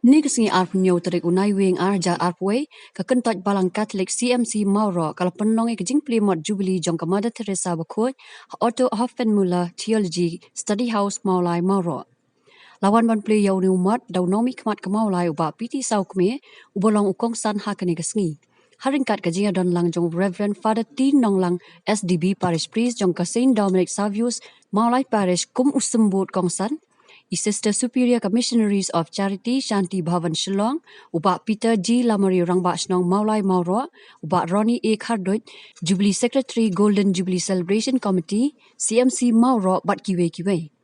Ni kesengi arp nyo terik unai wing arja arpway kekentot balang Katolik CMC Mauro kalau penongi kejing plimot Jubilee jong ke Mother Teresa Bakut Otto Hoffenmuller Theology Study House Maulai Mauro. Lawan ban play yau ni umat dau nomi kemat ke Maulai uba piti sau keme ubolong ukong san hakani kesengi. Haringkat kejing don lang jong Reverend Father T Nong lang SDB Parish Priest jong ke Saint Dominic Savius Maulai Parish kum usembut kong san. Sister Superior Commissionaries of Charity Shanti Bhavan Shillong, Ubak Peter G. Lamari Rangbak Shnong Maulai Mauro, Ubak Ronnie A. Khardut, Jubilee Secretary Golden Jubilee Celebration Committee, CMC Mauro Bat Kiwe Kiwe.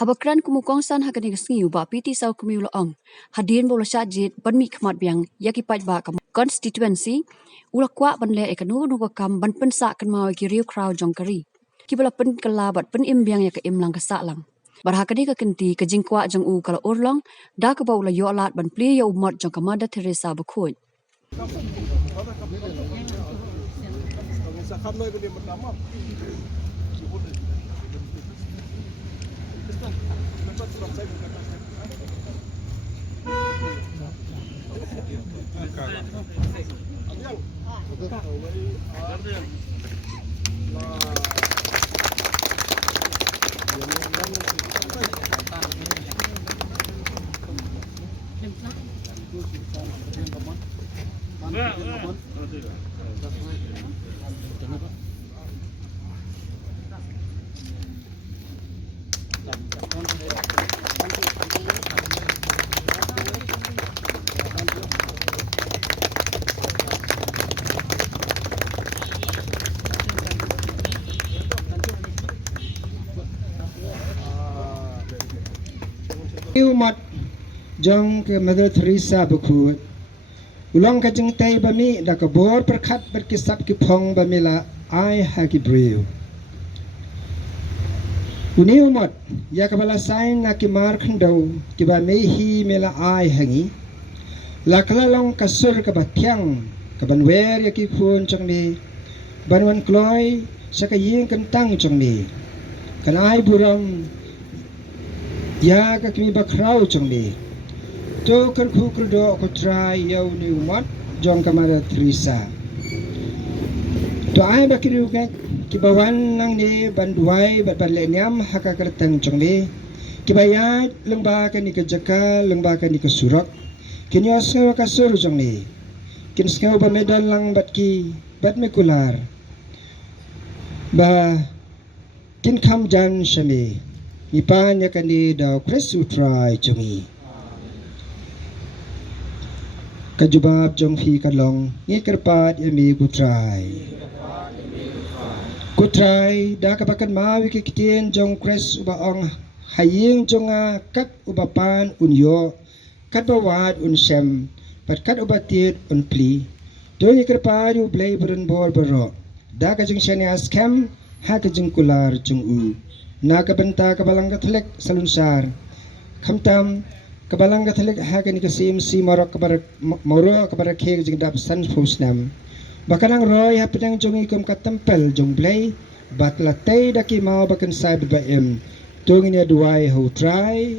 Habakran kumukongsan hakani kesengi ubak piti sau kemiulo ong. Hadirin bola syajit banmi khmat biang yakipat ba kam constituency ula kwa banle ekanu nuga kam ban pensak kan mau ki riu crowd jong kari. Kibala pen kelabat pen imbiang ya ke imlang kesak lang. Barhakani ke kenti ke jingkwa jong u kalau urlong da ke bau la yo alat ban pli ya umat jong ke Mother Teresa Bakut. Umat jong ke Mother Teresa Bakut ulang ka jeng tay bami da ka bor perkhat berkisap ki phong bamila ai ha ki breu uni umat ya ka bala sain na ki mar khandau ki ba me hi mela ai hangi la kala long ka sur ka batyang ka banwer ya ki khun chang ni banwan kloi sa ka ying kan tang chang ni kan ai buram ya ka kimi bakrau chong ni to kan khu krudo ko try yau ni umat jong ka Mother Teresa to ai ba kiru ka ki bawan nang ni banduai bat baleniam haka kertang chong ni ki bayat lengba ka ni ka jaka lengba ka ni ka surak kinyo sewa ka sur chong ni kin sewa ba medan lang bat ki bat mekular ba kin kham jan shami Ipan ya kani daw Kristu try chungi. Kajubab jong fi kalong ngi kerpat yami kutray. Kutray da kapakan mawi kikitien jong Kris ubaong haying jonga kat ubapan unyo kat bawad unsem pat kat ubatit unpli. Doni kerpat yu blay berun bor boro. Da kajong syanias kem ha kajong kular jong u. Nakabenta kabalang Katolik salunsar kamtam kabalang Katolik hakan ka CMC Mauro kabar khe jing dap san fusnam bakanang roy hapdang jong ikom ka tempel jong blay batla tay daki mau bakan sai baem tungin ya duai ho try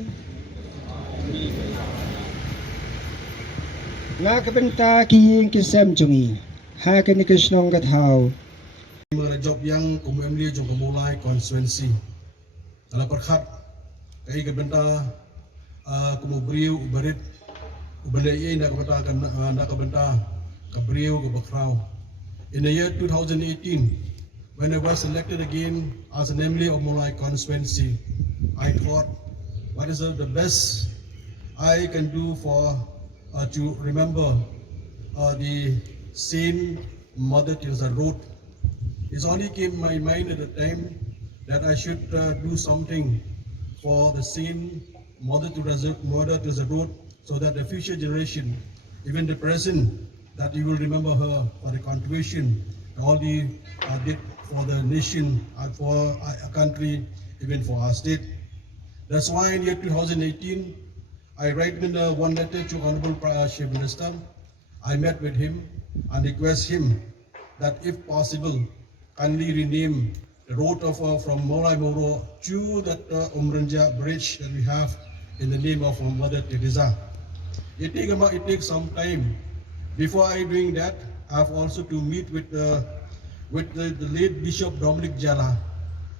nakabenta kiying kisam jongi hakan ka snong gathau job yang kumemli jong kumulai constituency ala perkhat kai kabenta kumubriu ubarit ubandai na kabenta kan na kabenta kabriu kabakrau in the year 2018 when I was elected again as an MLA of Molai constituency I thought what is the best I can do for to remember the Saint Mother Teresa Road. It only came in my mind at the time that I should do something for the Saint Mother Teresa Road so that the future generation, even the present, that you will remember her for the contribution all the did for the nation and for a country, even for our state. That's why in year 2018, I write in one letter to Honorable Chief Minister. I met with him and request him that if possible, kindly rename the road from Maulai Mauro to that Umranja bridge that we have in the name of Mother Teresa. It takes some time. Before I doing that, I have also to meet with the late Bishop Dominic Jala.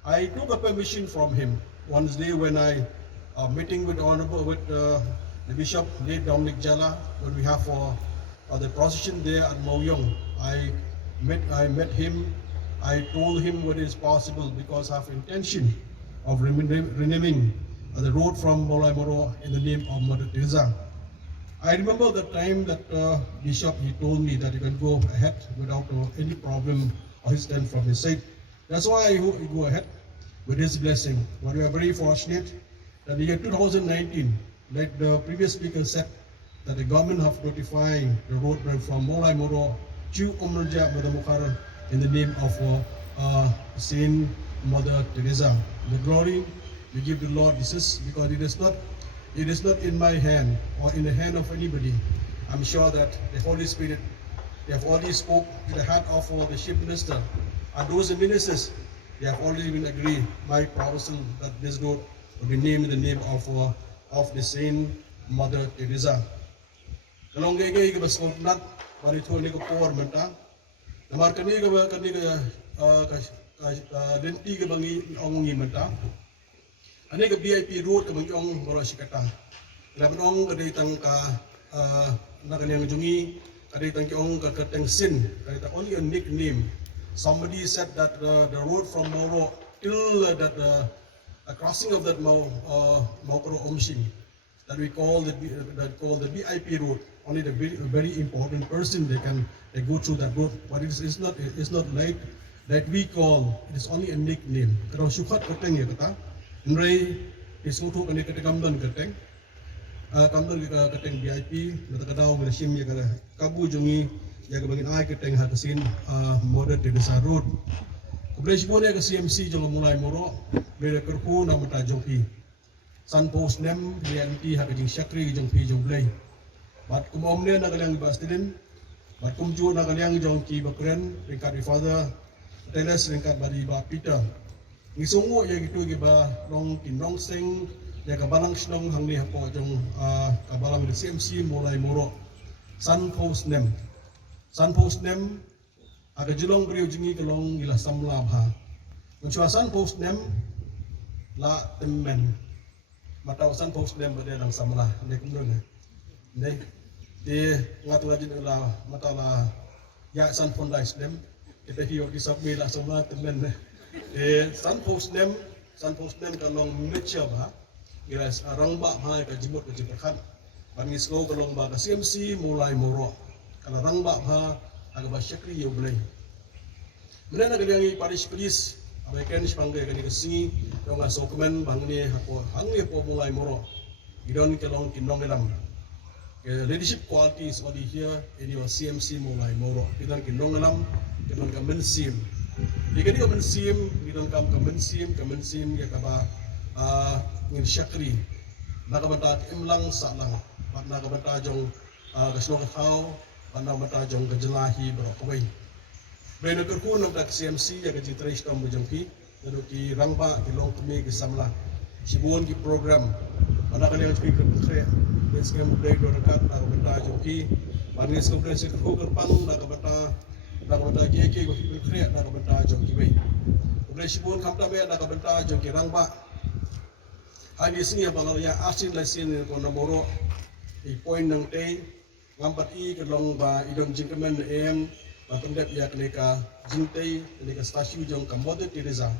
I took a permission from him one day when I meeting with the Bishop late Dominic Jala when we have for the procession there at Mauyong. I met him. I told him what is possible because I have intention of renaming the road from Molai Moro in the name of Mother Teresa. I remember the time that Bishop, he told me that he can go ahead without any problem or his stand from his side. That's why I go ahead with his blessing. But we are very fortunate that in the year 2019, like the previous speaker said, that the government have notified the road from Molai Moro to Umrja Madamukar in the name of Saint Mother Teresa. The glory we give the Lord Jesus because it is not in my hand or in the hand of anybody. I'm sure that the Holy Spirit, they have already spoke to the heart of the chief minister and those ministers. They have already been agreed my proposal that this road will be named in the name of the Saint Mother Teresa. Kalau gaya ke basot nat bari tu ni ko por menta. Namar kani denti ke bangi ongi menta. Ane ke VIP road ke bangi ong boro sikata. Laban ong kadai tang ka nakani yang jungi kadai tang ki ong ka keteng sin kadai tang only a nickname. Somebody said that the road from Moro till the crossing of that Mokoro Omshin that we call the VIP road. Only the very important person they go through that road. But it's not like that we call. It is only a nickname. Kalau syukat keteng ya kata, nrai isutu kani ketekamdan keteng, keteng VIP. Nata kadau melasim ya kata kabu jungi ya kebangin ai keteng hatasin Mother Teresa Road. Kemudian semuanya ke CMC jangan mulai moro. Beda kerpu nama tajongpi. San post nem reality hakajing syakri jongpi jonglai. Bat kumomne nagalang bastilin, bat kumju nagalang jongki bakren, ringkat father, teles ringkat bari ba Peter. Ngisungo ya gitu giba long kinong seng, ya kabalang snong hangni hapo jong kabalang di CMC mulai moro. Sun post nem aga julong beriu jingi kelong gila samla bha. Menchua sun post nem la temmen. Mata sun post nem bade dang samla ne kumrung ne. Di ngat-ngatin la mata la ya san fondais nem kita hiyo di sabmi la semua temen san post nem kalong mecha ba giras arang ba ha ka jimot ka jipakan bangis ko kalong ba ka CMC mulai moro kalau rang ba ha aga ba syakri yo blai mena na galangi paris abai pangge kani ka singi dong aso kemen bangni hapo mulai moro idon kalong kinong elam. Leadership qualities already here in your CMC mulai moro. Kita kinong alam, kita kan mensim. Jika dia mensim, kita kan mensim ya kaba ngin syakri. Nakabanta imlang salang, pat nakabanta jong kasno kathau, pat nakabanta jong kajelahi berokoi. Bena kerku nam dak CMC ya kaji trace tom bujangpi, lalu ki rangba ki long kumi ki samla. Sibuan ki program, pada kali yang speaker kre. Sekarang mulai dekat nak benda joki, bangis kemudian sekarang kerpang nak benda kiki, kita kreat nak benda joki baik. Kemudian sibun kamda baik nak benda joki rangba. Hari ini apa kalau yang asin lesin kono moro, poin nang teh, ngampat kelong ba idom jingkemen batundek ya keleka jingtei keleka stasiun jong Mother Teresa.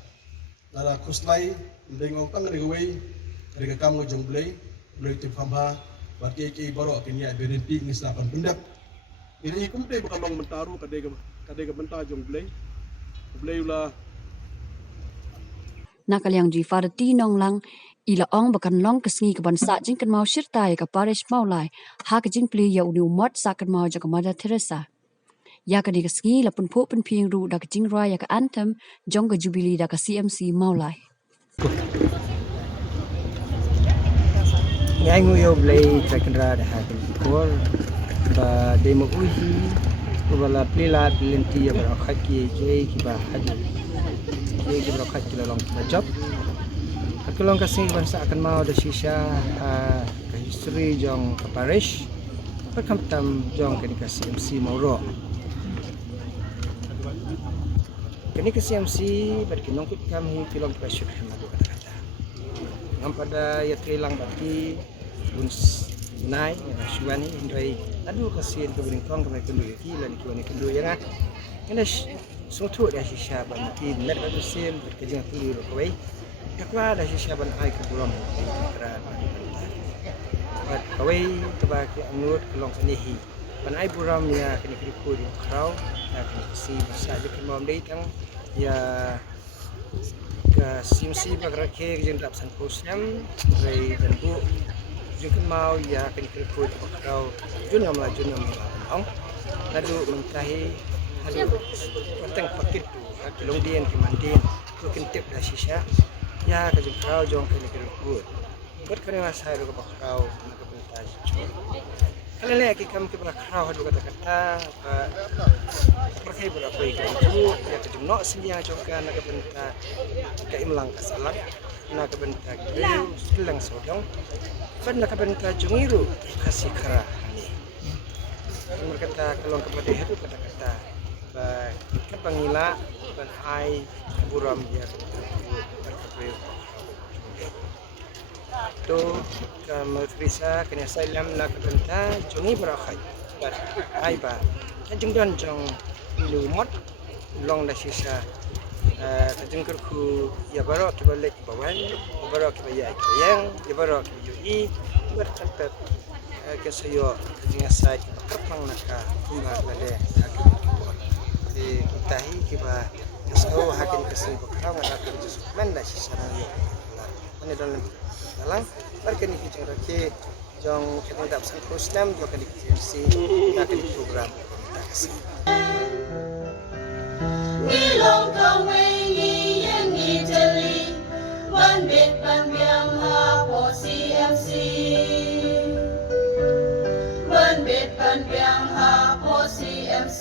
Nara kuslai, dengong tang dengway, keleka kamu jong blay tipamha. Bagi baru akhirnya berhenti ngislapan pendap. Ini kumte bakalong mentaru kadega benta jong blay ula. Nakalyang ji far tinong lang ila ong bakan long kesngi ke bansa jingkan mau syirtai ke parish maulai ha ke jing pli ya uni umat sakan mau jaga Mother Teresa. Ya ke kesngi la pun pieng ru da ke jing raya ke anthem jong ke jubili da ke CMC maulai. Yang nguyo blay takendra dah hadir kor ba demo uhi bala plila plinti ya berakhat ki ba hadir ki berakhat ki long job kelong kasih bangsa akan mau ada sisa ke history jong ke parish perkamtam jong ke kasih MC Mauro kini kasih MC berkinong kut kami kelong pasut hamadu kata-kata ngam pada ya trilang bati uns nai syuani indrai aduh kasih ke beringkong ke mereka dulu ki lan kiwani kedua ya ngah ini suatu dah sisa banti net adu sim berkejang tuli ro kawai takwa dah sisa ban ai ke buram keran bat kawai tebaki anut kelong kanihi ban ai buram ya kini kriku di krau ya kini si bisa je kemam dei tang ya ke simsi bagrake jendap san posnyam rei dan bu jengken mau ya kini kriku di krau junam ong lalu mentahi lalu penting pakit tu kelong dien kemandin tu kentip dah sisa ya ke jengkau jong kini kriku buat kena saya do bakau nak bentar kalau lagi kami ke bakau do kata-kata perkai berapa itu ya ke jumno selia jong kan nak bentar ke imlang kasalang nak bentar grill silang sodong kan nak bentar jungiru kasih kara ni berkata kalau kepada itu kata-kata ke pangila ban ai buram ya berkata tu kamerisa kena salam nak benta jungi berakhai bar ai ba jeng dan jong lu mot long da sisa jeng kerku ya barok ke balik bawan barok ke bayai yang ya barok ke yui bertempat ke sayo jeng asai kerpang naka kumba lale hakim di tahi kiba so hakim kesini bakram nak kerja men da sisa ni ini dalam dalam berkini kijang rake jong kita dapat satu stem dua kali KMC nak kali program taksi. Nilong kawengi yang Italy, bandit banbiang hapo CMC, bandit banbiang hapo CMC.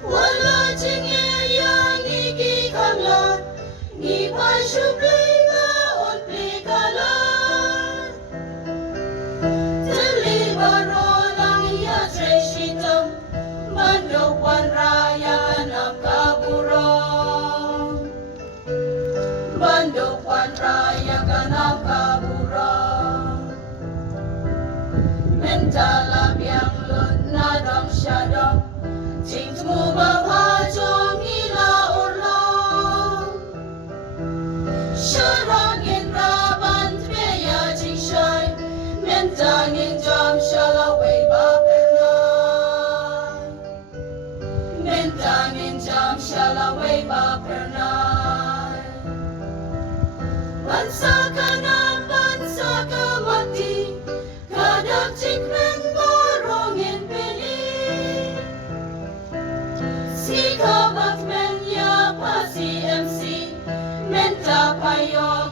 Wala jingya yang iki kamla, ni pasubli. Dalam yang luna dong syadong Cingmu bahajong ila urlong Syarangin raban treya cingshay Mentangin jam shalaway bapernay Mentangin jam shalaway bapernay Bansa ka na bansa ka mati Kadang cikmen barongin beli Si kabat men ya pa CMC Menta payo